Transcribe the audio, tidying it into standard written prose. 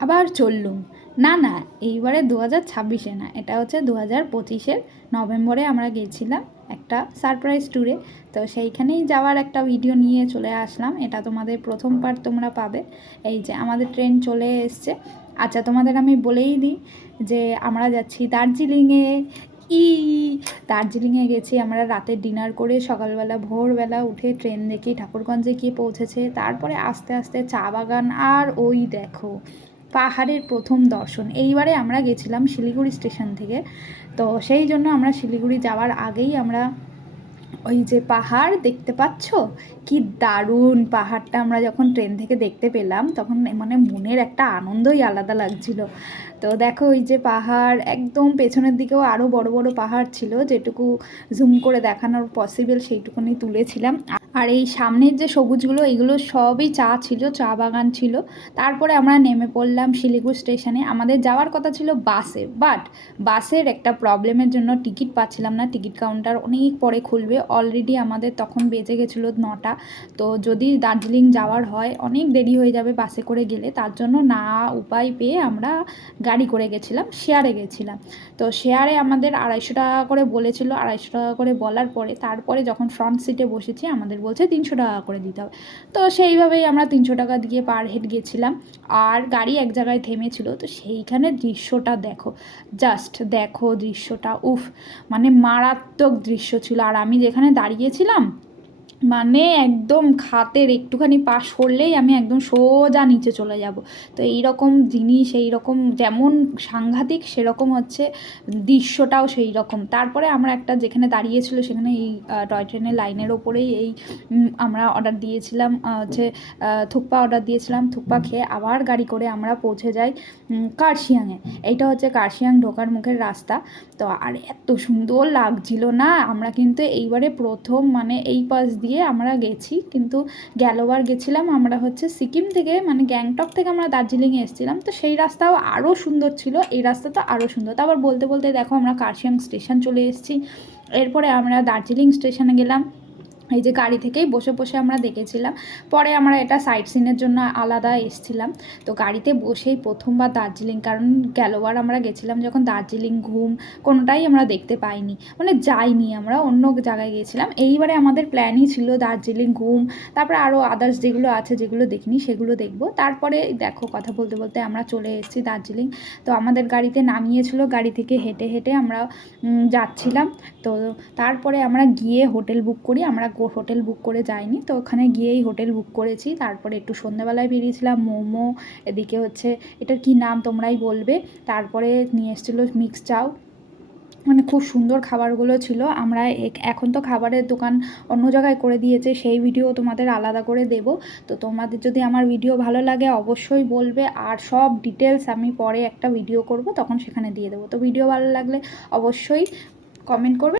আবার চললুম। না না, এইবারে 2026-এ না, এটা হচ্ছে 2025-এর নভেম্বরে আমরা গেছিলাম একটা সারপ্রাইজ ট্যুরে। তো সেইখানেই যাওয়ার একটা ভিডিও নিয়ে চলে আসলাম। এটা তোমাদের প্রথম পার্ট তোমরা পাবে। এই যে আমাদের ট্রেন চলে এসছে। আচ্ছা, তোমাদের আমি বলেই দিই যে আমরা যাচ্ছি দার্জিলিংয়ে। ই দার্জিলিংয়ে গেছি আমরা রাতের ডিনার করে, সকালবেলা ভোরবেলা উঠে ট্রেন দেখি ঠাকুরগঞ্জে গিয়ে পৌঁছেছে। তারপরে আস্তে আস্তে চা বাগান, আর ওই দেখো পাহাড়ের প্রথম দর্শন। এইবারে আমরা গেছিলাম শিলিগুড়ি স্টেশন থেকে। তো সেই জন্য আমরা শিলিগুড়ি যাওয়ার আগেই আমরা ওই যে পাহাড় দেখতে পাচ্ছ, কি দারুণ পাহাড়টা আমরা যখন ট্রেন থেকে দেখতে পেলাম তখন মানে মনের একটা আনন্দই আলাদা লাগছিল। তো দেখো ওই যে পাহাড়, একদম পেছনের দিকেও আরও বড় বড় পাহাড় ছিল, যেটুকু জুম করে দেখানোর পসিবল সেইটুকুনি তুলেছিলাম। আর এই সামনের যে সবুজগুলো, এগুলো সবই চা ছিল, চা বাগান ছিল। তারপরে আমরা নেমে পড়লাম শিলিগুড়ি স্টেশনে। আমাদের যাওয়ার কথা ছিল বাসে, বাট বাসের একটা প্রবলেমের জন্য টিকিট পাচ্ছিলাম না। টিকিট কাউন্টার অনেক পরে খুলবে, অলরেডি আমাদের তখন বেজে গেছিলো 9টা। তো যদি দার্জিলিং যাওয়ার হয় অনেক দেরি হয়ে যাবে বাসে করে গেলে, তার জন্য না উপায় পেয়ে আমরা গাড়ি করে গেছিলাম, শেয়ারে গেছিলাম। তো শেয়ারে আমাদের 250 টাকা করে বলেছিল। 250 টাকা করে বলার পরে তারপরে যখন ফ্রন্ট সিটে বসেছি আমাদের বলছে 300 টাকা করে দিতে হবে। তো সেইভাবেই আমরা 300 টাকা দিয়ে পার হেড গেছিলাম। আর গাড়ি এক জায়গায় থেমেছিল। তো সেইখানে দৃশ্যটা দেখো, জাস্ট দেখো দৃশ্যটা, উফ, মানে মারাত্মক দৃশ্য ছিল। আর আমি যেখানে দাঁড়িয়েছিলাম মানে একদম খাতের একটুখানি পাশ করলেই আমি একদম সোজা নিচে চলে যাব। তো এইরকম জিনিস, এইরকম যেমন সাংঘাতিক সেরকম হচ্ছে দৃশ্যটাও সেই রকম। তারপরে আমরা একটা যেখানে দাঁড়িয়েছিল সেখানে এই টয় ট্রেনের লাইনের ওপরেই এই আমরা অর্ডার দিয়েছিলাম হচ্ছে থুকপা অর্ডার দিয়েছিলাম। থুকপা খেয়ে আবার গাড়ি করে আমরা পৌঁছে যাই কার্শিয়াংয়ে। এইটা হচ্ছে কার্শিয়াং ঢোকার মুখের রাস্তা। তো আর এত সুন্দর লাগছিল না, আমরা কিন্তু এইবারে প্রথম মানে এই পাশ দিয়ে আমরা গেছি। কিন্তু গেলোবার গেছিলাম আমরা হচ্ছে সিকিম থেকে, মানে গ্যাংটক থেকে আমরা দার্জিলিংয়ে এসেছিলাম। তো সেই রাস্তাও আরও সুন্দর ছিল, এই রাস্তা তো আরও সুন্দর। তারপর বলতে বলতে দেখো আমরা কার্শিয়াং স্টেশন চলে এসেছি। এরপরে আমরা দার্জিলিং স্টেশনে গেলাম। এই যে গাড়ি থেকেই বসে বসে আমরা দেখেছিলাম। পরে আমরা এটা সাইট সিনের জন্য আলাদা এসেছিলাম। তো গাড়িতে বসেই প্রথমবার দার্জিলিং, কারণ গেলোবার আমরা গেছিলাম যখন দার্জিলিং, ঘুম কোনোটাই আমরা দেখতে পাইনি, মানে যাইনি, আমরা অন্য জায়গায় গিয়েছিলাম। এইবারে আমাদের প্ল্যানই ছিল দার্জিলিং, ঘুম, তারপরে আরও আদার্স যেগুলো আছে যেগুলো দেখিনি সেগুলো দেখব। তারপরে দেখো কথা বলতে বলতে আমরা চলে এসেছি দার্জিলিং। তো আমাদের গাড়িতে নামিয়েছিল, গাড়ি থেকে হেঁটে হেঁটে আমরা যাচ্ছিলাম। তো তারপরে আমরা গিয়ে হোটেল বুক করি। আমরা হোটেল বুক করে যাইনি, তো ওখানে গিয়েই হোটেল বুক করেছি। তারপরে একটু সন্ধ্যাবেলায় বেরিয়েছিলাম, মোমো, এদিকে হচ্ছে এটার কি নাম তোমরাই বলবে। তারপরে নিয়ে এসেছিলো মিক্স চাউ, মানে খুব সুন্দর খাবারগুলো ছিল। আমরা এখন তো খাবারের দোকান অন্য জায়গায় করে দিয়েছে, সেই ভিডিও তোমাদের আলাদা করে দেব। তো তোমাদের যদি আমার ভিডিও ভালো লাগে অবশ্যই বলবে, আর সব ডিটেলস আমি পরে একটা ভিডিও করব তখন সেখানে দিয়ে দেবো। তো ভিডিও ভালো লাগলে অবশ্যই কমেন্ট করবে।